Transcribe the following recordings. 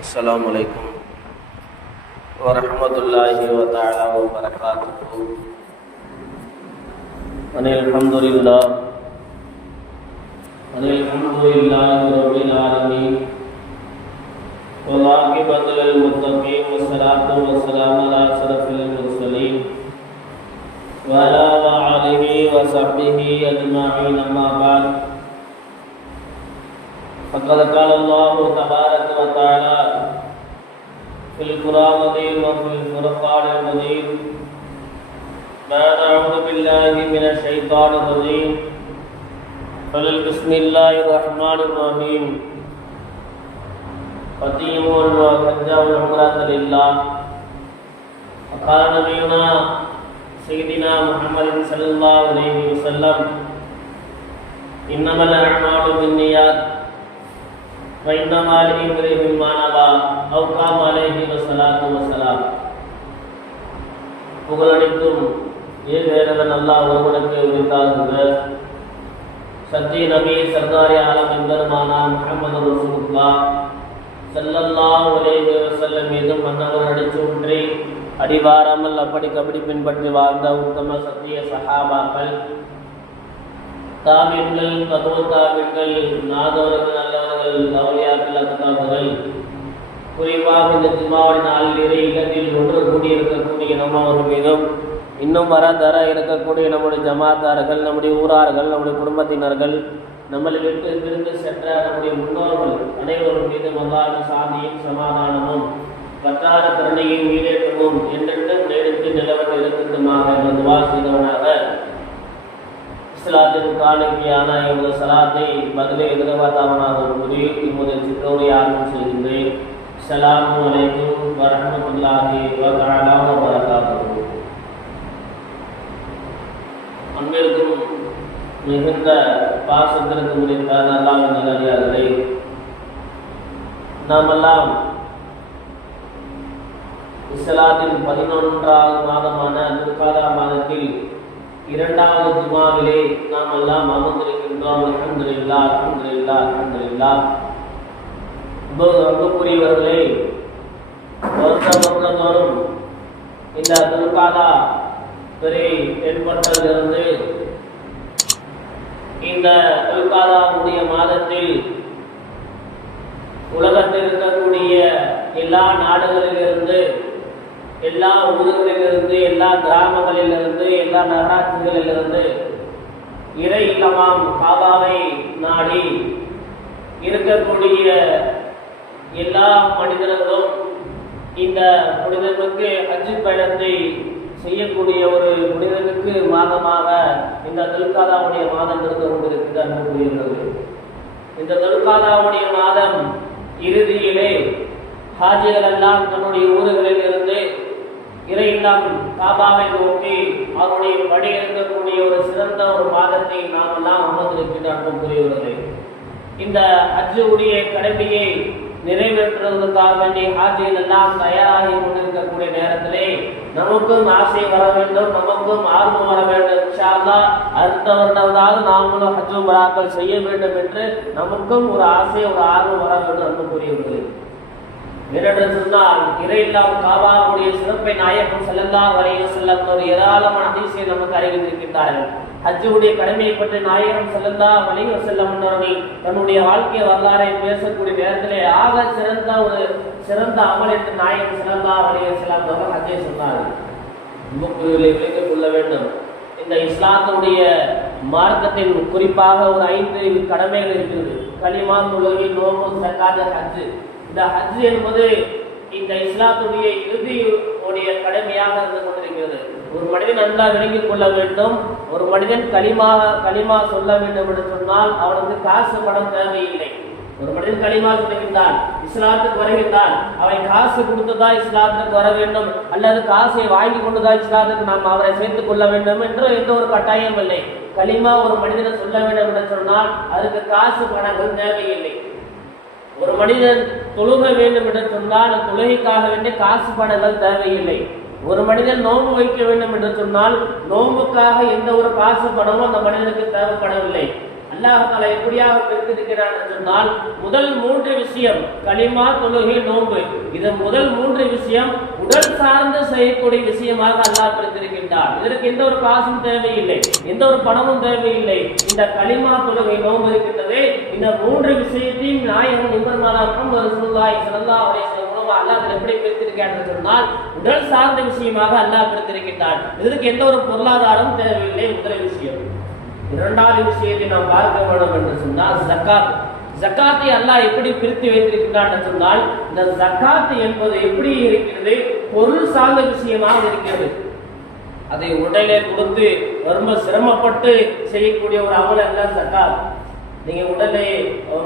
السلام عليكم ورحمة الله وتعالى وبركاته أن الحمد لله أن الحمد لله رب العالمين والعاقبة للمتقين والصلاة والسلام على أشرف المرسلين وعلى آله وصحبه أجمعين أما بعد فقد قال الله تبارك وتعالى في القرآن العظيم وفي الفرقان المجيد بعد أعوذ بالله من الشيطان الرجيم قل بسم الله الرحمن الرحيم قديموا الحج والعمرة لله وقال نبينا سيدنا محمد صلى الله عليه وسلم إنما الأعمال بالنيات وإنما لامرئ ما نوى أو قام عليه الصلاة والسلام புகழனைத்தும் ஏக இறைவன் அல்லாஹ் ஒருவனுக்கு உரித்தாகுக சத்திய நபி சர்தாரி ஆலம் எம்பெருமானா முஹம்மது ரசூலுல்லா ஸல்லல்லாஹு அலைஹி வஸல்லம் மீதும் மன்னவர் அடிச்சூன்றி அடிவாராமல் அப்படி கபடி பின்பற்றி வாழ்ந்த உத்தம சத்திய சஹாபாக்கள் தாமியங்கள் தபோ தாமியங்கள் நாதவர்கள் நல்லவர்கள் கவலையாக்கள் அத்தாபர்கள் குறிப்பாக இந்த திருமாவளி நாளில் இறை இல்லத்தில் ஒன்று கூடியிருக்கக்கூடிய நம்ம மீதும் இன்னும் வர தர இருக்கக்கூடிய நம்முடைய ஜமாத்தார்கள் நம்முடைய ஊரார்கள் நம்முடைய குடும்பத்தினர்கள் நம்மளை விட்டு பிரிந்து சென்ற நம்முடைய முன்னோர்கள் அனைவரும் மீது மல்லாத சாந்தியும் சமாதானமும் வட்டார கருணையும் ஈடேற்றமும் என்றென்றும் நேரிட்டு நிலவர இருக்கட்டுமாக என்ற செய்தவனாக இஸ்லாத்தின் காணிக்கையான இவரது சலாத்தை பதிலை எதிர்பார்த்தாவனாக கூறி இவரது சிற்றோரை யாரும் செய்கின்றேன். சலாம் அலைக்கும் வரஹ்மத்துல்லாஹி வ தஆலா அன்பிற்கும் மிகுந்த பாசத்திற்கு முடிந்த அல்லாஹ் நல்லடியார்களே நாமெல்லாம் இஸ்லாத்தின் பதினொன்றாவது மாதமான துர்காதா மாதத்தில் இரண்டாவது ஜுமாவிலே நாம் எல்லாம் அமர்ந்திருக்கின்றோம். அலமதுல்லா அலமதுல்லா அலமதுல்லா அன்புக்குரியவர்களே வருஷம் வருஷந்தோறும் இந்த துர்காதா துறை தென்பட்டதிலிருந்து இந்த துல்காதாவுடைய மாதத்தில் உலகத்தில் இருக்கக்கூடிய எல்லா நாடுகளிலிருந்து எல்லா ஊர்களிலிருந்து எல்லா கிராமங்களிலிருந்து எல்லா நகராட்சிகளிலிருந்து இறை இல்லமாம் பாபாவை நாடி இருக்கக்கூடிய எல்லா மனிதர்களும் இந்த புனிதனுக்கு ஹஜ்ஜு பயணத்தை செய்யக்கூடிய ஒரு புனிதனுக்கு மாதமாக இந்த துல்காதாவுடைய மாதம் இருந்து கொண்டிருக்கிறது இந்த துல்காதாவுடைய மாதம் இறுதியிலே ஹாஜிகள் எல்லாம் தன்னுடைய ஊர்களில் இருந்து இறையிடம் காபாவை நோக்கி அவருடைய படி இருக்கக்கூடிய ஒரு சிறந்த ஒரு மாதத்தை நாம் எல்லாம் அமர்ந்திருக்கின்ற அன்புக்குரியவர்களே இந்த ஹஜ்ஜுடைய கடமையை நிறைவேற்றுவதற்காக வேண்டிய ஆட்சியில் எல்லாம் தயாராகி கொண்டிருக்கக்கூடிய நேரத்திலே நமக்கும் ஆசை வர வேண்டும் நமக்கும் ஆர்வம் வர வேண்டும். இன்ஷால்லா அடுத்த வருடம்தான் நாமளும் ஹஜ்ஜு மராக்கள் செய்ய வேண்டும் என்று நமக்கும் ஒரு ஆசை ஒரு ஆர்வம் வர வேண்டும் என்று கூறியுள்ளது சொன்னால் இறையில்லாம் காபாவுடைய சிறப்பை நாயகம் செல்லல்லா வரைய செல்லம் ஒரு ஏராளமான அதிசயம் நமக்கு அறிவித்திருக்கின்றார்கள். ஹஜ்ஜுடைய கடமையை பற்றி நாயகம் செல்லல்லா வலிக செல்லம் தன்னுடைய வாழ்க்கை வரலாறை பேசக்கூடிய நேரத்திலே ஆக சிறந்த ஒரு சிறந்த அமல் என்று நாயகம் செல்லல்லா வலிக செல்லம் அவர்கள் ஹஜ்ஜை சொன்னார்கள். விளைத்துக் கொள்ள வேண்டும். இந்த இஸ்லாத்தினுடைய மார்க்கத்தின் குறிப்பாக ஒரு ஐந்து கடமைகள் இருக்கிறது. களிமான் தொழுகை நோம்பு சக்காத ஹஜ்ஜு. இந்த ஹஜ் என்பது இந்த இஸ்லாத்துடைய இறுதியுடைய கடமையாக இருந்து கொண்டிருக்கிறது. ஒரு மனிதன் நன்றாக விளங்கிக் கொள்ள வேண்டும். ஒரு மனிதன் களிமா களிமா சொல்ல வேண்டும் என்று சொன்னால் அவனுக்கு காசு பணம் தேவையில்லை. ஒரு மனிதன் களிமா சொல்லுகின்றான் இஸ்லாத்துக்கு வருகின்றான் அவன் காசு கொடுத்துதான் இஸ்லாத்துக்கு வர வேண்டும் அல்லது காசை வாங்கி கொண்டுதான் இஸ்லாத்துக்கு நாம் அவரை சேர்த்துக் கொள்ள வேண்டும் என்று எந்த ஒரு கட்டாயம் இல்லை. களிமா ஒரு மனிதனை சொல்ல வேண்டும் என்று சொன்னால் அதுக்கு காசு பணங்கள் தேவையில்லை. ஒரு மனிதன் தொழுக வேண்டும் என்று சொன்னால் தொழுகைக்காக வேண்டிய காசு பணங்கள் தேவையில்லை. ஒரு மனிதன் நோன்பு வைக்க வேண்டும் என்று சொன்னால் நோன்புக்காக எந்த ஒரு காசு பணமும் அந்த மனிதனுக்கு தேவைப்படவில்லை. அல்லாஹ் தாலா எப்படியாக பிரித்திருக்கிறான் என்று சொன்னால் முதல் மூன்று விஷயம் களிமா தொழுகை நோன்பு. இது முதல் மூன்று விஷயம் உடல் சார்ந்து செய்யக்கூடிய விஷயமாக அல்லாஹ் பிரித்திருக்கின்றான் இதற்கு எந்த ஒரு காசும் தேவையில்லை. எந்த ஒரு பணமும் தேவையில்லை. இந்த களிமா தொழுகை நோம்பு இருக்கின்றதே. இந்த மூன்று விஷயத்தையும் நாயகம் நிபர்மானாக்கம் ஒரு சுல்லாய் சிறந்தா அவரை அல்லாஹ் எப்படி பிரித்திருக்கான் சொன்னால் உடல் சார்ந்த விஷயமாக அல்லாஹ் பிரித்திருக்கின்றார் இதற்கு எந்த ஒரு பொருளாதாரம் தேவையில்லை. முதல் விஷயம். இரண்டாவது விஷயத்தை நாம் பார்க்க வேண்டும் என்று சொன்னால் ஜக்காத். ஜக்காத்தை அல்லாஹ் எப்படி பிரித்து வைத்திருக்கின்றான் என்று சொன்னால் இந்த ஜக்காத் என்பது எப்படி இருக்கிறது? பொருள் சார்ந்த விஷயமாக இருக்கிறது. அதை உடலே கொடுத்து ரொம்ப சிரமப்பட்டு செய்யக்கூடிய ஒரு அமல் அல்ல ஜக்காத் நீங்க உடலை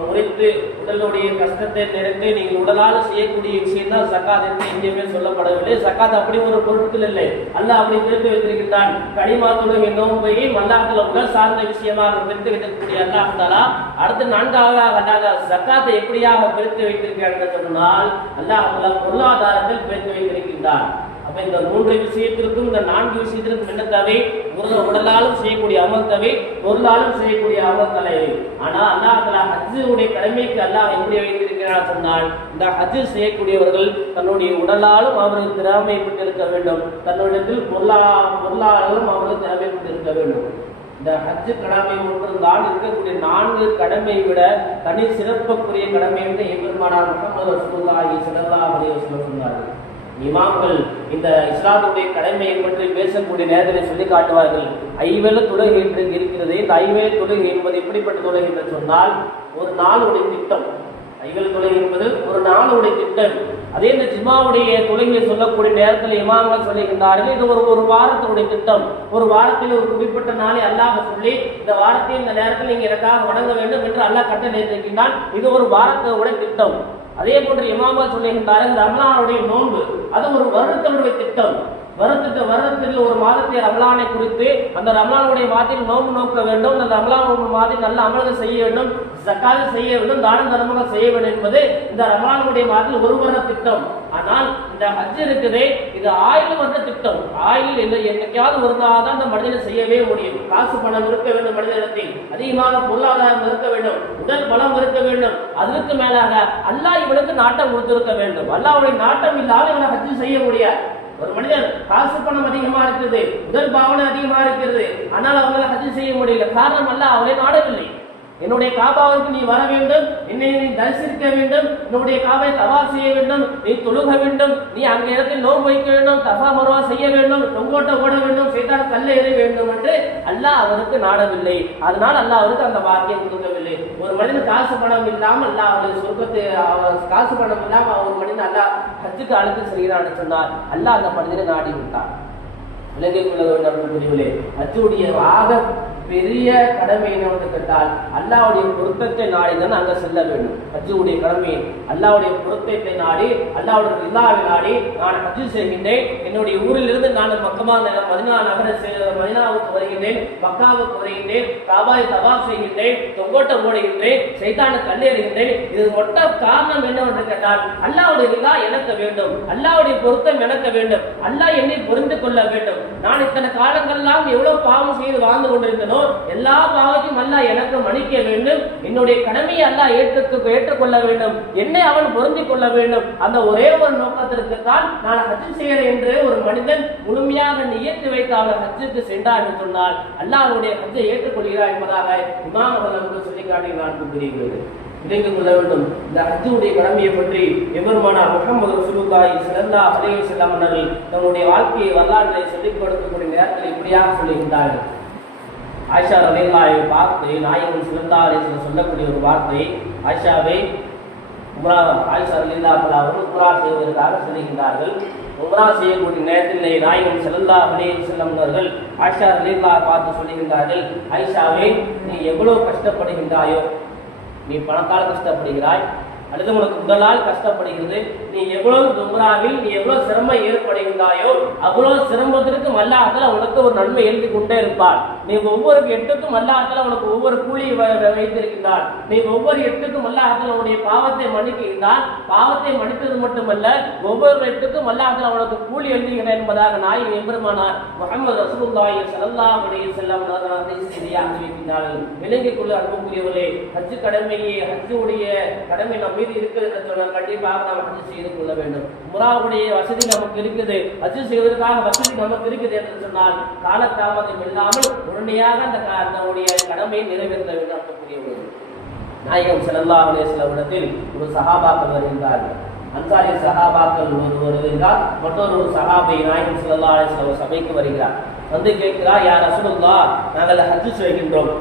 முறித்து உடலுடைய கஷ்டத்தை நிறைந்து நீங்கள் உடலால் செய்யக்கூடிய விஷயம் தான் சக்காத் என்று எங்கேயுமே சொல்லப்படவில்லை. சக்காத் அப்படி ஒரு பொருட்கள் இல்லை. அல்ல அப்படி திருப்பி வைத்திருக்கின்றான். கனிமாத்துடன் தொழுகை போய் அல்லாஹ்ல உடல் சார்ந்த விஷயமாக பிரித்து வைத்திருக்கக்கூடிய அல்லாஹ் தாலா அடுத்து நான்காவதாக அல்லாஹ் சக்காத்தை எப்படியாக பிரித்து வைத்திருக்கிறான் என்று சொன்னால் அல்லாஹ் பொருளாதாரத்தில் பிரித்து வைத்திருக்கின்றான். அப்ப இந்த மூன்று விஷயத்திற்கும் இந்த நான்கு விஷயத்திற்கும் என்ன தவை? ஒரு உடலாலும் செய்யக்கூடிய அமல் தவை பொருளாலும் செய்யக்கூடிய அமல் தலை ஆனா அல்லாஹ் தலா ஹஜ்ஜுடைய கடமைக்கு அல்லாஹ் எப்படி வைத்திருக்கிறார் சொன்னால் இந்த ஹஜ்ஜு செய்யக்கூடியவர்கள் தன்னுடைய உடலாலும் அவர்கள் திறமைப்பட்டிருக்க வேண்டும். தன்னுடையத்தில் பொருளா பொருளாலும் அவர்கள் திறமைப்பட்டிருக்க வேண்டும். இந்த ஹஜ்ஜு கடமை ஒன்றுதான் இருக்கக்கூடிய நான்கு கடமை விட தனி சிறப்புக்குரிய கடமை என்று எம்பெருமானார் முகமது ரசூலுல்லாஹி ஸல்லல்லாஹு அலி வஸல்லம் சொன்னார்கள். இமாம்கள் இந்த இஸ்லாமுடைய கடமையை பற்றி பேசக்கூடிய நேரத்தில் சொல்லி காட்டுவார்கள். ஐவேல தொழுகை என்று இருக்கிறது இந்த ஐவேல தொழுகை என்பது எப்படிப்பட்ட தொழுகை என்று சொன்னால் ஒரு நாளுடைய திட்டம். ஐவேல தொழுகை என்பது ஒரு நாளுடைய திட்டம். அதே இந்த ஜிமாவுடைய தொழுகையை சொல்லக்கூடிய நேரத்தில் இமாம்கள் சொல்லுகின்றார்கள் இது ஒரு ஒரு வாரத்தினுடைய திட்டம். ஒரு வாரத்தில் ஒரு குறிப்பிட்ட நாளை அல்லாஹ் சொல்லி இந்த வாரத்தில் இந்த நேரத்தில் நீங்க எனக்காக வணங்க வேண்டும் என்று அல்லாஹ் கட்டளை இருக்கின்றான் இது ஒரு வாரத்தோட திட்டம். அதே போன்று இமாமா சொல்லுகின்றார்கள் ரமலானுடைய நோன்பு அது ஒரு வருடத்தினுடைய திட்டம். வருடத்துக்கு வருடத்தில் ஒரு மாதத்தை ரமலானை குறித்து அந்த ரமலானுடைய மாதத்தில் நோம்பு நோக்க வேண்டும். அந்த ரமலான் மாதத்தில் நல்ல அமல்கள் செய்ய வேண்டும். ஜக்காது செய்ய வேண்டும். தான தர்மங்கள் செய்ய வேண்டும் என்பது இந்த ரமலானுடைய மாதத்தில் ஒரு வருட திட்டம். ஆனால் இந்த ஹஜ் இருக்குது. இது ஆயுள் வந்த திட்டம். ஆயுள் இல்லை என்னைக்காவது ஒரு நாள் தான் அந்த மனிதனை செய்யவே முடியும். காசு பணம் இருக்க வேண்டும் மனிதனிடத்தில். அதிகமாக பொருளாதாரம் இருக்க வேண்டும். உடல் பலம் இருக்க வேண்டும். அதற்கு மேலாக அல்லாஹ் இவனுக்கு நாட்டம் கொடுத்திருக்க வேண்டும். அல்லாவுடைய நாட்டம் இல்லாமல் இவனை ஹஜ் செய்ய முடியாது. ஒரு மனிதன் காசு பணம் அதிகமா இருக்குது உடல் பாவனை அதிகமா இருக்கிறது. ஆனால் அவங்களால ஹஜ் செய்ய முடியல. காரணம் அல்ல அவரே நாடவில்லை. என்னுடைய காபாவுக்கு நீ வர வேண்டும். என்னை நீ தரிசிக்க வேண்டும். என்னுடைய காவை தவா செய்ய வேண்டும். நீ தொழுக வேண்டும். நீ அங்க இடத்தில் நோன்பு வைக்க வேண்டும். தபா மருவா செய்ய வேண்டும். தொங்கோட்ட ஓட வேண்டும். செய்தால் கல்ல எறிய வேண்டும் என்று அல்லாஹ் அவருக்கு நாடவில்லை. அதனால் அல்லாஹ் அவருக்கு அந்த பாக்கியம் கொடுக்கவில்லை. ஒரு மனிதன் காசு பணம் இல்லாமல் அல்லாஹ் அவருடைய சொர்க்கத்தை காசு பணம் இல்லாமல் ஒரு மனிதன் அல்லாஹ் ஹஜ்ஜுக்கு அழைத்து செல்கிறான்னு சொன்னார் அல்லாஹ் அந்த மனிதனை நாடி விட்டார் விலங்கிக் கொள்ள வேண்டும் புரியவில்லை அச்சுடைய ஆக பெரிய கடமை என்னவென்று கேட்டால் அல்லாவுடைய பொருத்தத்தை நாடி தான் அங்க செல்ல வேண்டும். ஹஜ்ஜுடைய கடமை அல்லாவுடைய பொருத்தத்தை நாடி அல்லாவுடைய இல்லாவை நாடி நான் ஹஜ்ஜு செய்கின்றேன். என்னுடைய ஊரில் இருந்து நான் மக்கமா மதினா நகர மதினாவுக்கு வருகின்றேன் மக்காவுக்கு வருகின்றேன் காபாய் தபா செய்கின்றேன் தொங்கோட்டம் ஓடுகின்றேன் சைத்தான கல்லேறுகின்றேன் இது மொட்ட காரணம் என்னவென்று கேட்டால் அல்லாவுடைய இல்லா எனக்கு வேண்டும். அல்லாவுடைய பொருத்தம் எனக்கு வேண்டும். அல்லாஹ் என்னை புரிந்து கொள்ள வேண்டும். நான் இத்தனை காலங்கள்லாம் எவ்வளவு பாவம் செய்து வாழ்ந்து கொண்டிருந்தனோ எல்லா பாவத்தையும் அல்லாஹ் எனக்கு மன்னிக்க வேண்டும். என்னுடைய கடமையை அல்லாஹ் ஏற்றுக்கு ஏற்றுக்கொள்ள வேண்டும். என்னை அவன் பொருந்திக் கொள்ள வேண்டும். அந்த ஒரே ஒரு நோக்கத்திற்கு தான் நான் ஹஜ் செய்கிறேன் என்று ஒரு மனிதன் முழுமையாக நியத்து வைத்து அவன் ஹஜ்ஜுக்கு சென்றார் என்று சொன்னால் அல்லாஹ் அவனுடைய ஹஜ்ஜை ஏற்றுக்கொள்கிறார் என்பதாக இமாம் அவர்கள் சொல்லி காட்டி நான் புரிகிறது. விளங்கிக் கொள்ள வேண்டும். இந்த ஹஜ்ஜுடைய கடமையை பற்றி எவருமான முகமது ரசூலுல்லாஹி சிறந்தா அலைஹி வஸல்லம் அவர்கள் தங்களுடைய வாழ்க்கையை வரலாற்றை சொல்லிக் கொடுக்கக்கூடிய நேரத்தில் இப்படியாக சொல்லுகின்றார்கள். ஆயிஷா ரலியல்லாஹு பார்த்து நாயகன் ஸல்லல்லாஹு அலைஹி சொல்லக்கூடிய ஒரு வார்த்தை ஆயிஷாவை உம்ரா ஆயிஷா ரலியல்லாஹு அவர்கள் உம்ரா செய்வதற்காக சொல்லுகின்றார்கள். உம்ரா செய்யக்கூடிய நேரத்தில் நாயகன் சிறந்தா அலைஹி செல்லம் அவர்கள் ஆயிஷா ரலியல்லாஹு பார்த்து சொல்லுகின்றார்கள் ஆயிஷாவை நீ எவ்வளவு கஷ்டப்படுகின்றாயோ நீ பணத்தால் கஷ்டப்படுகிறாய் அல்லது உனக்கு உடலால் கஷ்டப்படுகிறது நீ எவ்வளவு தும்ராவில் நீ எவ்வளவு சிரமம் ஏற்ப வைக்கப்படுகின்றாயோ அவ்வளவு சிரமத்திற்கும் அல்லாஹால உனக்கு ஒரு நன்மை எழுதி கொண்டே இருப்பார். நீ ஒவ்வொரு எட்டுக்கும் அல்லாஹால உனக்கு ஒவ்வொரு கூலி வ- வைத்திருக்கின்றார். நீ ஒவ்வொரு எட்டுக்கும் அல்லாஹால உன்னுடைய பாவத்தை மன்னிக்கின்றான் பாவத்தை மன்னித்தது மட்டுமல்ல ஒவ்வொரு எட்டுக்கும் அல்லாஹால உனக்கு கூலி எழுதுகிறேன் என்பதாக நாய் எம்பெருமானார் முகமது ரசூல்லாய் சல்லா உடைய செல்லம் அறிவிக்கின்றார்கள். விலங்கிக் கொள்ள அன்புக்குரியவர்களே ஹஜ்ஜு கடமையை ஹஜ்ஜுடைய கடமை நம் மீது இருக்கிறது என்று சொன்னால் கண்டிப்பாக நாம் ஹஜ்ஜு செய்து கொள்ள வேண்டும். முறாவுடைய வசதி நமக்கு இருக்கிறது. இருக்குது. ஹஜ் செய்வதற்காக வசதி நமக்கு இருக்குது என்று சொன்னால் காலதாமதம் இல்லாமல் உடனடியாக அந்த க- அதனுடைய கடமையை நிறைவேற்ற வேண்டும் அன்புக்குரியவர்கள் நாயகம் ஸல்லல்லாஹு அலைஹி ஒரு சகாபாக்கள் வருகின்றார்கள். அன்சாரி சகாபாக்கள் ஒரு வருகிறார் மற்றொரு ஒரு சகாபை நாயகம் ஸல்லல்லாஹு அலைஹி சபைக்கு வருகிறார். வந்து கேட்கிறார் யார் ரசூலுல்லாஹ் நாங்கள் ஹஜ்ஜு செய்கின்றோம்.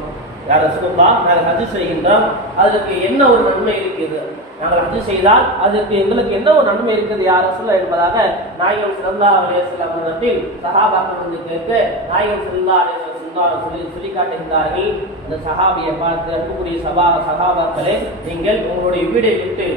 யார் ரசூலுல்லா நாங்கள் ஹஜ்ஜு செய்கின்றோம். அதற்கு என்ன ஒரு நன்மை இருக்குது நாங்கள் ஹஜ் செய்தால் அதற்கு எங்களுக்கு என்ன ஒரு நன்மை இருக்குது யார் சொல்ல என்பதாக நாயகம் சிறந்தா அலைஹி வஸல்லம் இடத்தில் சஹாபாக்கள் வந்து கேட்க நாயகம் சிறந்தா அலைஹி சொல்லி சொல்லி காட்டுகின்றார்கள் அந்த சஹாபியை பார்த்து அன்புக்குரிய சபா சகாபாக்களே நீங்கள் உங்களுடைய வீடை விட்டு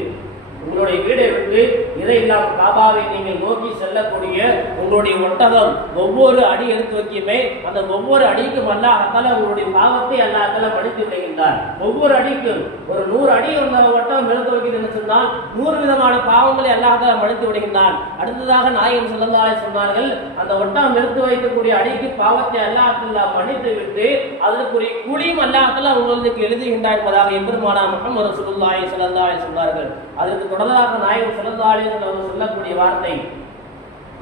உங்களுடைய வீடை விட்டு இதை காபாவை நீங்கள் நோக்கி செல்லக்கூடிய உங்களுடைய ஒட்டகம் ஒவ்வொரு அடி எடுத்து வைக்குமே அந்த ஒவ்வொரு அடிக்கும் அல்லாஹால உங்களுடைய பாவத்தை அல்ல அத்தால படித்து விடுகின்றார். ஒவ்வொரு அடிக்கும் ஒரு நூறு அடி அந்த ஒட்டகம் எடுத்து வைக்கிறது சொன்னால் நூறு விதமான பாவங்களை அல்லாஹால மன்னித்து விடுகின்றான் அடுத்ததாக நாயகம் செல்லந்தாலே சொன்னார்கள் அந்த ஒட்டகம் எடுத்து வைக்கக்கூடிய அடிக்கு பாவத்தை அல்லாஹால மன்னித்து விட்டு அதற்குரிய கூலியும் அல்லாஹால உங்களுக்கு எழுதுகின்றார் என்பதாக எம்பெருமானா மட்டும் ஒரு சுருந்தாய் அலைஹி சொன்னார்கள் அதற்கு தொடர்ந்து முதலாக நாயகம் ஸல்லல்லாஹு அலைஹி வஸல்லம் சொல்லக்கூடிய வார்த்தை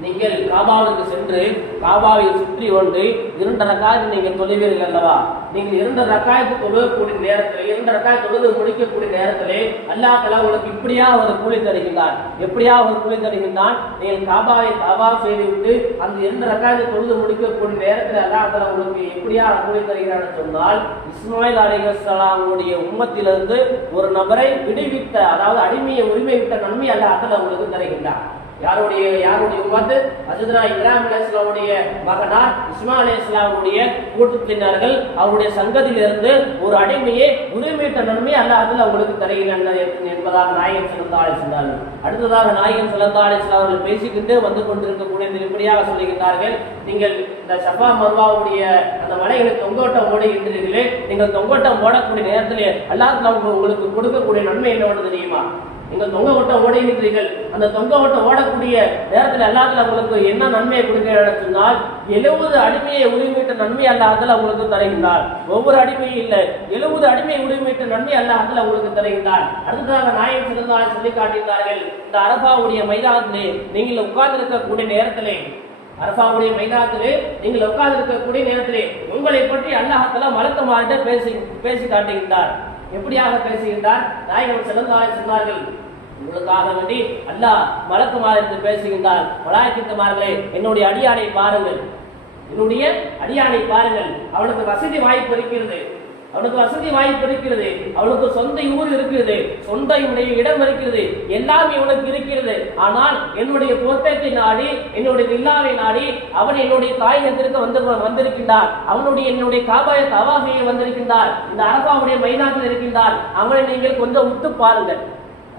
நீங்கள் காபாவுக்கு சென்று காபாவை சுற்றி கொண்டு இரண்டு ரக்காயத்தை நீங்கள் தொழுவீர்கள் அல்லவா? நீங்கள் இரண்டு ரக்காயத்து தொழுவக்கூடிய நேரத்தில் இரண்டு ரக்காய தொழுது முடிக்கக்கூடிய நேரத்திலே அல்லாஹ் தலா உங்களுக்கு இப்படியா ஒரு கூலி தருகின்றான். எப்படியா ஒரு கூலி தருகின்றான்? நீங்கள் காபாவை காபா செய்துவிட்டு அந்த இரண்டு ரக்காயத்தை தொழுது முடிக்கக்கூடிய நேரத்தில் அல்லாஹ் தலா உங்களுக்கு எப்படியா கூலி தருகிறான் சொன்னால் இஸ்மாயில் அலிகலாமுடைய உம்மத்திலிருந்து ஒரு நபரை விடுவித்த அதாவது அடிமையை உரிமை விட்ட நன்மை அல்லாஹ் தலா உங்களுக்கு தருகின்றான். யாருடைய யாருடைய உம்மத்து அஜதுனா இப்ராஹிம் அலைஹிஸ்ஸலாமுடைய மகனார் இஸ்மா அலைஹிஸ்ஸலாமுடைய கூட்டத்தினர்கள் அவருடைய சங்கத்திலிருந்து ஒரு அடிமையை உரிமையிட்ட நன்மை அல்ல அதில் அவங்களுக்கு தருகிறான் என்பதாக நாயகம் சிறந்த ஆலை வஸல்லம் அடுத்ததாக நாயகம் சிறந்த ஆலை அவர்கள் பேசிக்கிட்டு வந்து கொண்டிருக்கக்கூடிய இப்படியாக சொல்லுகின்றார்கள். நீங்கள் இந்த சபா மர்வாவுடைய அந்த மலைகளை தொங்கோட்டம் ஓடுகின்றீர்களே நீங்கள் தொங்கோட்டம் ஓடக்கூடிய நேரத்திலே அல்லாஹ் உங்களுக்கு கொடுக்கக்கூடிய நன்மை என்னவென்று தெரியுமா? நீங்கள் தொங்க ஓட்டம் ஓடுகின்றீர்கள் அந்த தொங்க ஓட்டம் ஓடக்கூடிய நேரத்தில் அல்லாதல உங்களுக்கு என்ன நன்மையை கொடுக்கிறார் சொன்னால் எழுபது அடிமையை உரிமையிட்ட நன்மை அல்லாதல உங்களுக்கு தருகின்றார். ஒவ்வொரு அடிமையும் இல்லை எழுபது அடிமையை உரிமையிட்ட நன்மை அல்லாதல உங்களுக்கு தருகின்றார். அடுத்ததாக நாயம் சிறந்தால் சொல்லி காட்டுகிறார்கள் இந்த அரபாவுடைய மைதானத்திலே நீங்கள் உட்கார்ந்து இருக்கக்கூடிய நேரத்திலே அரசாவுடைய மைதானத்திலே நீங்கள் உட்கார்ந்து இருக்கக்கூடிய நேரத்திலே உங்களை பற்றி அல்லாஹால மலக்கமாரிட்ட பேசி பேசி காட்டுகின்றார். எப்படியாக பேசுகின்றார் நாயகம் செல்லந்தாரை சொன்னார்கள். உங்களுக்காக வேண்டி அல்லாஹ் மலக்குமாரிடத்தில் பேசுகின்றார் மலாய்க்கித்தமார்களே என்னுடைய அடியானை பாருங்கள். என்னுடைய அடியானை பாருங்கள். அவனுக்கு வசதி வாய்ப்பு இருக்கிறது. அவனுக்கு வசதி வாய்ப்பு இருக்கிறது. அவனுக்கு சொந்த ஊர் இருக்கிறது. சொந்த இவனுடைய இடம் இருக்கிறது. எல்லாம் இவனுக்கு இருக்கிறது. ஆனால் என்னுடைய பொறுப்பேற்றை நாடி என்னுடைய வில்லாவை நாடி அவன் என்னுடைய தாயகத்திற்கு வந்து வந்திருக்கின்றார் அவனுடைய என்னுடைய காபாய தவா வந்திருக்கின்றார் இந்த அரபாவுடைய மைதானத்தில் இருக்கின்றார் அவனை நீங்கள் கொஞ்சம் உத்து பாருங்கள்.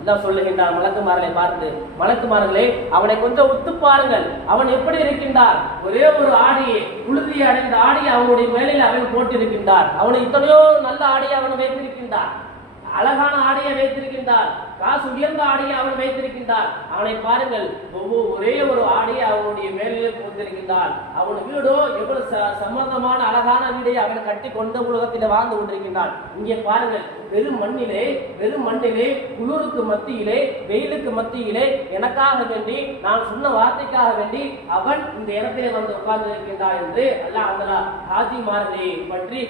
அல்லாஹ் சொல்லுகின்றார் மலக்குமார்களை பார்த்து மலக்குமாரர்களே அவனை கொஞ்சம் உத்து பாருங்கள். அவன் எப்படி இருக்கின்றார் ஒரே ஒரு ஆடியை உழுதி அடைந்த ஆடியை அவனுடைய மேலில் அவன் போட்டிருக்கின்றார் அவனை இத்தனையோ நல்ல ஆடியை அவன் வைத்திருக்கின்றார் அழகான ஆடையை வைத்திருக்கின்றார் காசு உயர்ந்த ஆடையை அவன் வைத்திருக்கின்றார் அவனை பாருங்கள் ஒவ்வொரு ஒரே கொண்டிருக்கின்றான். அவன் வீடோ எவ்வளவு சம்பந்தமான அழகான வீடை அவன் கட்டி கொண்ட உலகத்தில் வாழ்ந்து கொண்டிருக்கின்றான். இங்கே பாருங்கள் வெறும் மண்ணிலே வெறும் மண்ணிலே குளிருக்கு மத்தியிலே வெயிலுக்கு மத்தியிலே எனக்காக வேண்டி நான் சொன்ன வார்த்தைக்காக வேண்டி அவன் இந்த இடத்திலே வந்து உட்கார்ந்து இருக்கின்றான் என்று அல்லாஹ் அந்த ஹாஜிமார்களை பற்றி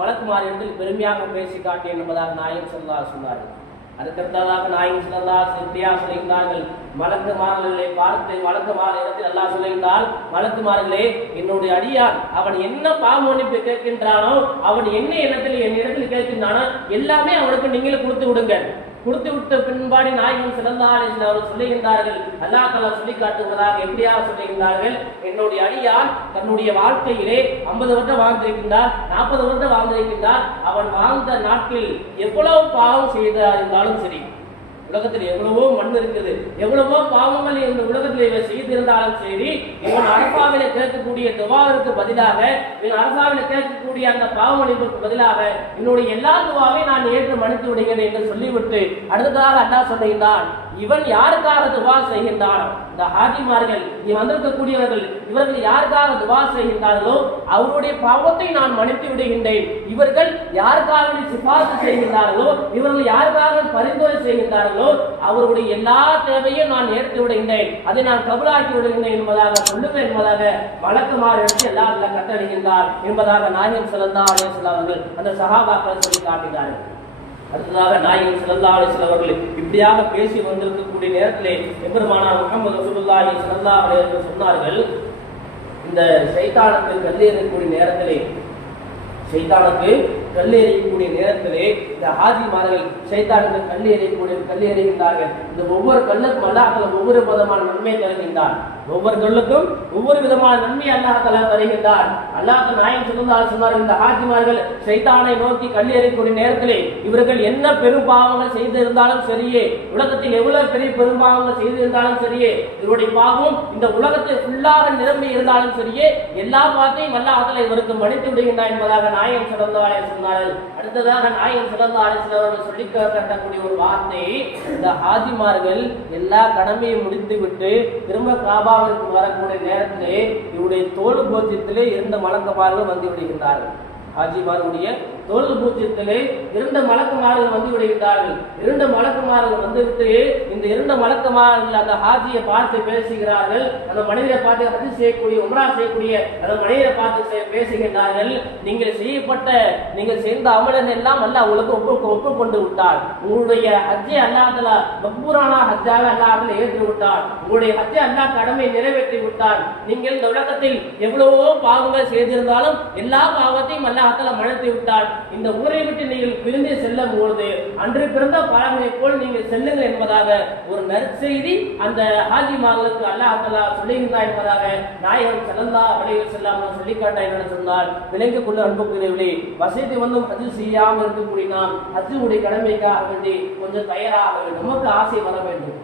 மலக்குமாரிடத்தில் பெருமையாக பேசி காட்டிய என்பதாக நாயகம் சொல்லா சொன்னார்கள். அதுக்கடுத்ததாக நாயகம் சொல்லா எப்படியா சொல்லுகின்றார்கள் மலக்குமார்களை பார்த்து மலக்குமார் இடத்தில் அல்லாஹ் சொல்லுகின்றால் மலக்குமார்களே என்னுடைய அடியான் அவன் என்ன பாவமன்னிப்பு கேட்கின்றானோ அவன் என்ன இடத்தில் என் இடத்தில் கேட்கின்றானோ எல்லாமே அவனுக்கு நீங்களே கொடுத்து விடுங்க கொடுத்து விட்ட பின்பாடி நாயகம் சிறந்தால் என்று அவர் சொல்லுகின்றார்கள். அல்லா தலா சொல்லி காட்டுவதாக எப்படியாக சொல்லுகின்றார்கள்? என்னுடைய அடியான் தன்னுடைய வாழ்க்கையிலே ஐம்பது வருடம் வாழ்ந்திருக்கின்றார் நாற்பது வருடம் வாழ்ந்திருக்கின்றார். அவன் வாழ்ந்த நாட்களில் எவ்வளவு பாவம் செய்தார் இருந்தாலும் சரி உலகத்தில் எவ்வளவோ மண் இருக்குது எவ்வளவோ பாவங்கள் இந்த உலகத்தில் இவன் செய்திருந்தாலும் சரி இவன் அரசாவில கேட்கக்கூடிய துவாவிற்கு பதிலாக இவன் அரசாவில கேட்கக்கூடிய அந்த பாவமளிப்புக்கு பதிலாக என்னுடைய எல்லா துவாவை நான் ஏற்று மன்னித்து விடுகிறேன் என்று சொல்லிவிட்டு அடுத்ததாக அண்ணா சொல்லுகின்றான் இவன் யாருக்காக துவா செய்கின்றான்? இந்த ஹாஜிமார்கள் நீ வந்திருக்கக்கூடியவர்கள் இவர்கள் யாருக்காக துவா செய்கின்றார்களோ அவருடைய பாவத்தை நான் மன்னித்து விடுகின்றேன். இவர்கள் யாருக்காக வேண்டி சிபாரிசு செய்கின்றார்களோ இவர்கள் யாருக்காக பரிந்துரை செய்கின்றார்களோ அவருடைய எல்லா தேவையும் நான் ஏற்று விடுகின்றேன். அதை நான் கபுலாக்கி விடுகின்றேன் என்பதாக சொல்லுவேன் என்பதாக வழக்கமாக எடுத்து எல்லாரும் கட்டளிகின்றார் என்பதாக நாயகம் சிறந்தா அவர்கள் அந்த சகாபாக்கள் சொல்லி காட்டினார்கள் அடுத்ததாக நாயகம் ஸல்லல்லாஹு அலைஹி அவர்கள் இப்படியாக பேசி வந்திருக்கக்கூடிய நேரத்திலே எம்பெருமானார் முகமது ரசூலுல்லா ஸல்லல்லாஹு அலைஹி வஸல்லம் சொன்னார்கள் இந்த சைத்தானுக்கு கல்லெறியக்கூடிய நேரத்திலே சைத்தானுக்கு கல்லெறியக்கூடிய நேரத்திலே இந்த ஹாஜிமார்கள் சைத்தானுக்கு கல் எறியக்கூடிய கல் எறிகின்றார்கள். இந்த ஒவ்வொரு கல்லுக்கும் அல்லாஹ் ஒவ்வொரு விதமான நன்மை தருகின்றார் ஒவ்வொரு கல்லுக்கும் ஒவ்வொரு விதமான நன்மை அல்லாஹ் தருகின்றார் அல்லாஹ் நாயம் சுதந்திர சொன்னார் இந்த ஹாஜிமார்கள் சைத்தானை நோக்கி கல் எறியக்கூடிய நேரத்திலே இவர்கள் என்ன பெரும் பாவங்கள் செய்திருந்தாலும் சரியே உலகத்தில் எவ்வளவு பெரிய பெரும் பாவங்கள் செய்திருந்தாலும் சரியே இவருடைய பாவம் இந்த உலகத்தில் ஃபுல்லாக நிரம்பி இருந்தாலும் சரியே எல்லா பாவத்தையும் அல்லாஹ் இவருக்கு மன்னித்து விடுகின்றார் என்பதாக நாயம் சிறந்தாலே சொன்னார்கள் அடுத்ததாக நாயகம் சிறந்தாலே அவர்கள் சொல்லி கட்டக்கூடிய ஒரு வார்த்தை இந்த ஹாஜிமார்கள் எல்லா கடமையும் முடித்து விட்டு திரும்ப காபாவிற்கு வரக்கூடிய நேரத்திலே இவருடைய தோல் கோத்தியத்திலே இருந்த மலக்கமார்கள் வந்து விடுகின்றார்கள். ஹாஜிமாருடைய தோல் பூஜ்யத்திலே இரண்டு மலக்குமார்கள் வந்து விடுகின்றார்கள். இரண்டு மலக்குமார்கள் வந்துவிட்டு இந்த இரண்டு மலக்குமார்கள் அந்த ஹாஜியை பார்த்து பேசுகிறார்கள். அந்த மனிதரை பார்த்து ஹஜ் செய்யக்கூடிய உமரா செய்யக்கூடிய அந்த மனிதரை பார்த்து பேசுகின்றார்கள். நீங்கள் செய்யப்பட்ட நீங்கள் செய்த அமலன் எல்லாம் அல்ல உங்களுக்கு ஒப்பு ஒப்புக்கொண்டு விட்டார் உங்களுடைய ஹஜ்ஜை அல்லாதல மக்பூரான ஹஜ்ஜாக அல்லாதல ஏற்று விட்டார் உங்களுடைய ஹஜ்ஜை அல்லா கடமை நிறைவேற்றி விட்டார் நீங்கள் இந்த உலகத்தில் எவ்வளவோ பாவங்கள் செய்திருந்தாலும் எல்லா பாவத்தையும் அல்லாஹால மன்னித்து விட்டார் இந்த ஊரை விட்டு நீங்கள் பிரிந்து செல்லும் பொழுது அன்று பிறந்த பழங்களை போல் நீங்கள் செல்லுங்கள் என்பதாக ஒரு நற்செய்தி அந்த ஹாஜிமார்களுக்கு அல்லாஹாலா சொல்லுகின்றார் என்பதாக நாயகம் செல்லல்லா வழியில் செல்லாமல் சொல்லி காட்டா என்ன சொன்னால் விலங்கு கொண்டு அனுப்பக்கூடியவில்லை வசதி வந்தும் ஹஜ் செய்யாமல் இருக்கக்கூடிய நாம் ஹஜ்ஜுடைய கடமைக்காக வேண்டி கொஞ்சம் தயாராக வேண்டும். நமக்கு ஆசை வர வேண்டும்.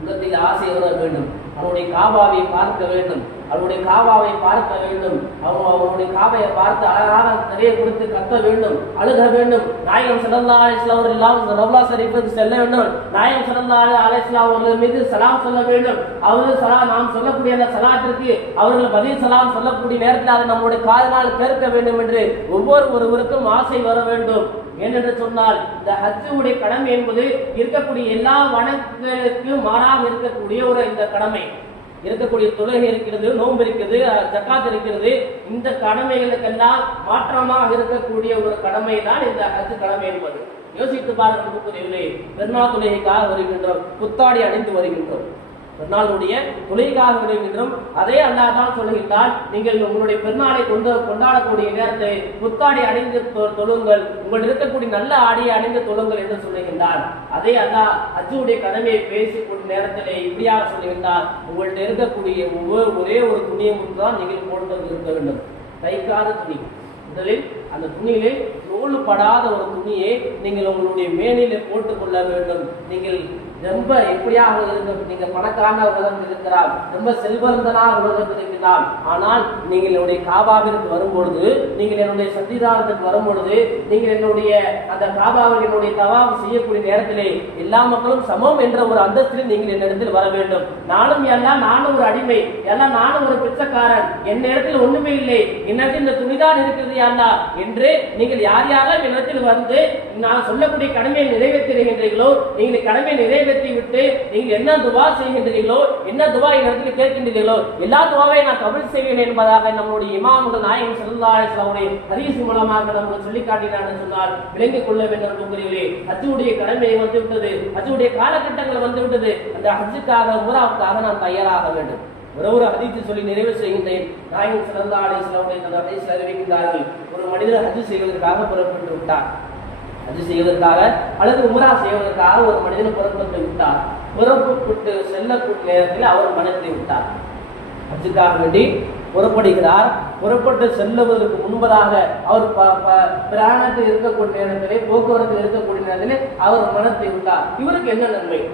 உள்ளத்தில் ஆசை வர வேண்டும். அவனுடைய காபாவை பார்க்க வேண்டும். அவருடைய காவாவை பார்க்க வேண்டும். அவங்க அவருடைய காவையை பார்த்து அழகாக நிறைய கொடுத்து கத்த வேண்டும் அழுக வேண்டும். நாயகம் சல்லா அலிஸ்லாம் அவர்கள் எல்லாம் ரவுலா ஷரீஃபுக்கு செல்ல வேண்டும். நாயகம் சிறந்த அலிஸ்லாம் அவர்கள் மீது சலாம் சொல்ல வேண்டும். அவர்கள் சலா நாம் சொல்லக்கூடிய அந்த சலாத்திற்கு அவர்கள் பதில் சலாம் சொல்லக்கூடிய நேரத்தில் அதை நம்முடைய காதனால் கேட்க வேண்டும் என்று ஒவ்வொரு ஒருவருக்கும் ஆசை வர வேண்டும். ஏனென்று சொன்னால் இந்த ஹஜ்ஜுடைய கடமை என்பது இருக்கக்கூடிய எல்லா வனத்திற்கும் மாறாக இருக்கக்கூடிய ஒரு இந்த கடமை. இருக்கக்கூடிய தொழுகை இருக்கிறது நோன்பு இருக்கிறது ஜக்காத் இருக்கிறது. இந்த கடமைகளுக்கெல்லாம் மாற்றமாக இருக்கக்கூடிய ஒரு கடமை தான் இந்த ஹஜ் கடமை என்பது. யோசித்து பாருங்கள் அன்புக்குரியவர்களே பெருநாள் தொழுகைக்காக வருகின்றோம். புத்தாடி அணிந்து வருகின்றோம். பெருநாளுடைய தொழிலாக வருகின்றோம் அதே அல்லாதான் சொல்லுகின்றால் நீங்கள் உங்களுடைய பெருநாளை கொண்டு கொண்டாடக்கூடிய நேரத்தை புத்தாடை அணிந்து தொ- தொழுங்கள். உங்கள் இருக்கக்கூடிய நல்ல ஆடையை அணிந்து தொழுங்கள் என்று சொல்லுகின்றான். அதே அல்லா அஜுடைய கடமையை பேசிக்கூடிய நேரத்திலே இப்படியாக சொல்லுகின்றார் உங்கள்கிட்ட இருக்கக்கூடிய ஒவ்வொரு ஒரே ஒரு துணியை மட்டும் தான் நீங்கள் போட்டு இருக்க வேண்டும். தைக்காத துணி. முதலில் அந்த துணியிலே தோல் படாத ஒரு துணியை நீங்கள் உங்களுடைய மேனிலே போட்டுக் கொள்ள வேண்டும். நீங்கள் ரொம்ப எப்படியாக இருக்க. நீங்க பணக்காரன உலகம் இருக்கிறார். ரொம்ப செல்வந்தனாக உலகம் இருக்கிறார். ஆனால் நீங்கள் என்னுடைய காபாவிற்கு வரும்பொழுது நீங்கள் என்னுடைய சந்திதானத்துக்கு வரும்பொழுது நீங்கள் என்னுடைய அந்த காபாவில் என்னுடைய தவாப் செய்யக்கூடிய நேரத்திலே எல்லா மக்களும் சமம் என்ற ஒரு அந்தஸ்தில் நீங்கள் என்னிடத்தில் வர வேண்டும். நானும் எல்லாம் நானும் ஒரு அடிமை. எல்லாம் நானும் ஒரு பிச்சைக்காரன். என்னிடத்தில் ஒண்ணுமே இல்லை. என்னிடத்தில் இந்த துணிதான் இருக்கிறது யாரா என்று நீங்கள் யார் யாரெல்லாம் என்னிடத்தில் வந்து நான் சொல்லக்கூடிய கடமையை நிறைவேற்றுகின்றீர்களோ நீங்கள் கடமையை நிறைவேற்ற நிறைவேற்றி விட்டு நீங்கள் என்ன துவா செய்கின்றீர்களோ என்ன துவா என்னிடத்தில் கேட்கின்றீர்களோ எல்லா துவாவையும் நான் கபில் செய்வேன் என்பதாக நம்முடைய இமாமுடைய நாயகம் செல்லாவுடைய ஹதீஸ் மூலமாக நமக்கு சொல்லி காட்டினார் சொன்னால் விளங்கிக் கொள்ள வேண்டும் என்பவர்களே ஹஜ்ஜுடைய கடமை வந்து விட்டது ஹஜ்ஜுடைய காலகட்டங்கள் வந்து விட்டது அந்த ஹஜ்ஜுக்காக உமராவுக்காக நான் தயாராக வேண்டும். ஒரு ஒரு ஹதீத்தை சொல்லி நிறைவு செய்கின்றேன். நாயகம் சிறந்த அலிஸ்லாமுடைய அந்த அறிவிக்கின்றார்கள். ஒரு மனிதர் ஹஜ் செய்வதற்காக புறப்பட்டு விட்டார். அது செய்வதற்காக அல்லது உமரா செய்வதற்காக ஒரு மனிதன் புறப்பட்டு விட்டார் புறப்பட்டு செல்லக்கூடிய நேரத்தில் அவர் மனத்தை விட்டார். ஹஜ்ஜுக்காக வேண்டி புறப்படுகிறார். புறப்பட்டு செல்லுவதற்கு முன்பதாக அவர் ப- ப- இருக்கக்கூடிய நேரத்திலே போக்குவரத்தில் இருக்கக்கூடிய நேரத்திலே அவர் மனத்தை விட்டார். இவருக்கு என்ன நன்மை?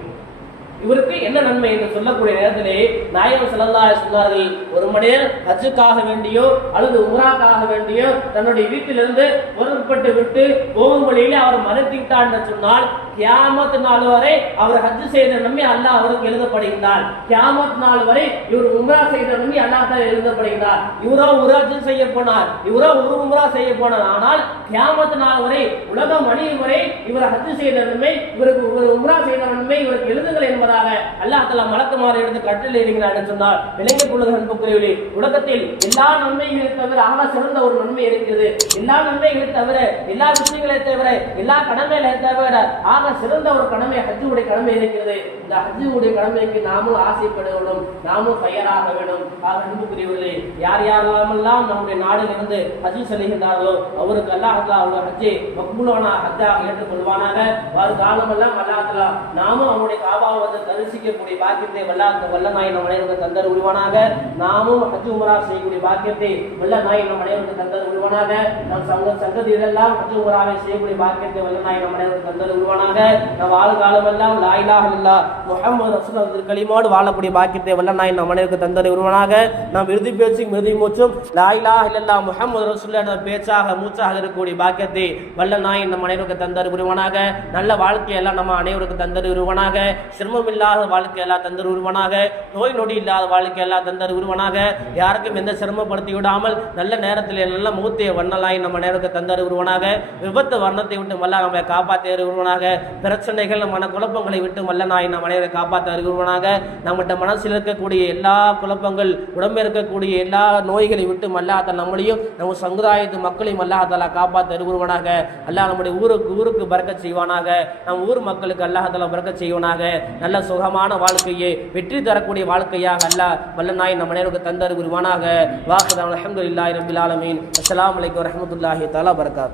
இவருக்கு என்ன நன்மை என்று சொல்லக்கூடிய நேரத்திலே நாயகம் ஸல்லல்லாஹு சொன்னார்கள் ஒரு மனிதர் ஹஜ்ஜுக்காக வேண்டியோ அல்லது உமராக்காக வேண்டியோ தன்னுடைய வீட்டிலிருந்து புறப்பட்டு விட்டு போகும் வழியிலே அவர் மறைத்திவிட்டா என்று சொன்னால் கியாமத் நாள் வரை அவர் ஹஜ் செய்த நன்மை அல்லாஹ் அவருக்கு எழுதப்படுகின்றார். கியாமத் நாள் வரை இவர் உம்ரா செய்த நம்பி அல்லாஹ் தான் எழுதப்படுகிறார் இவரோ ஒரு ஹஜ் செய்ய போனார் இவரோ ஒரு உம்ரா செய்ய போனார் ஆனால் கியாமத் நாள் வரை உலக மனித வரை இவர் ஹஜ் செய்த நன்மை இவருக்கு ஒரு உம்ரா செய்த நன்மை இவருக்கு எழுதுங்கள் என்பதாக அல்லாஹ் தலா மலக்குமாறு எடுத்து கட்டில் இருக்கிறார் என்று சொன்னார். விளங்கிக் கொள்ளுங்கள் அன்புக்குரியவர்களே உலகத்தில் எல்லா நன்மைகளை தவிர ஆக சிறந்த ஒரு நன்மை இருக்கிறது. எல்லா நன்மைகளை தவிர எல்லா விஷயங்களை தவிர எல்லா கடமைகளை தவிர ஆக சிறந்த ஒரு கடமை ஹஜ்ஜுடைய கடமை இருக்கிறது. இந்த ஹஜ்ஜுடைய கடமைக்கு நாமும் ஆசைப்பட வேண்டும் நாமும் தயாராக வேண்டும். ஆக அன்புக்குரியவர்களே யார் யாரெல்லாம் நம்முடைய நாடிலிருந்து ஹஜ்ஜு செல்கின்றார்களோ அவருக்கு அல்லாஹ் அவங்க ஹஜ்ஜை மக்பூலான ஹஜ்ஜாக ஏற்றுக்கொள்வானாக. வரும் காலமெல்லாம் அல்லாஹ் நாமும் அவனுடைய காபாவை வந்து தரிசிக்கக்கூடிய பாக்கியத்தை வல்லாத வல்ல நாய் நம் அனைவருக்கு தந்தர் உருவானாக. நாமும் ஹஜ் உமரா செய்யக்கூடிய பாக்கியத்தை வல்ல நாய் நம் அனைவருக்கு தந்தர் உருவானாக. நம் சங்க சங்கதியிலெல்லாம் ஹஜ் உமராவை செய்யக்கூடிய பாக்கியத்தை வல்ல நாய் நம் அனைவருக்கு தந்தர் உருவானாக. நம் வாழ் காலமெல்லாம் லா முகமது இல்லல்லாஹ் முஹம்மது வாழக்கூடிய பாக்கியத்தை வல்ல நாய் நம் அனைவருக்கு தந்தரை உருவனாக நாம் இறுதி பேச்சு இறுதி மூச்சும் லா இல்லல்லா முகமது ரசூல் என்ற பேச்சாக மூச்சாக இருக்கக்கூடிய பாக்கியத்தை வல்ல நாய் நம் அனைவருக்கு தந்தர் உருவனாக நல்ல வாழ்க்கையெல்லாம் நம்ம அனைவருக்கு தந்தர் உருவனாக சிரமம் இல்லாத வாழ்க்கையெல்லாம் தந்தர் உருவனாக நோய் நொடி இல்லாத வாழ்க்கையெல்லாம் தந்தர் உருவனாக யாருக்கும் எந்த சிரமப்படுத்தி விடாமல் நல்ல நேரத்தில் நல்ல மூத்திய வண்ணலாய் நம்ம நேரத்தை தந்தர் உருவனாக விபத்து வர்ணத்தை விட்டு வல்ல நம்மை காப்பாற்ற உருவனாக பிரச்சனைகள் மன குழப்பங்களை விட்டு மல்ல நாய் நம் அனைவரை காப்பாற்ற வருகிறவனாக நம்மகிட்ட மனசில் இருக்கக்கூடிய எல்லா குழப்பங்கள் உடம்பில் இருக்கக்கூடிய எல்லா நோய்களை விட்டு மல்லாத்தால் நம்மளையும் நம்ம சமுதாயத்து மக்களையும் அல்லாஹாலா காப்பாற்ற வருகிறவனாக அல்லாஹ் நம்முடைய ஊருக்கு ஊருக்கு பறக்க செய்வானாக. நம் ஊர் மக்களுக்கு அல்லாஹாலா பறக்க செய்வனாக. நல்ல சுகமான வாழ்க்கையை வெற்றி தரக்கூடிய வாழ்க்கையாக அல்லாஹ் வல்ல நாய் நம்ம அனைவருக்கு தந்தர் உருவானாக வாக்குதான் அலமதுல்லாஹி ரபில் ஆலமீன். அஸ்ஸலாமு அலைக்கும் வரஹ்மத்துல்லாஹி தஆலா பரகாத்து.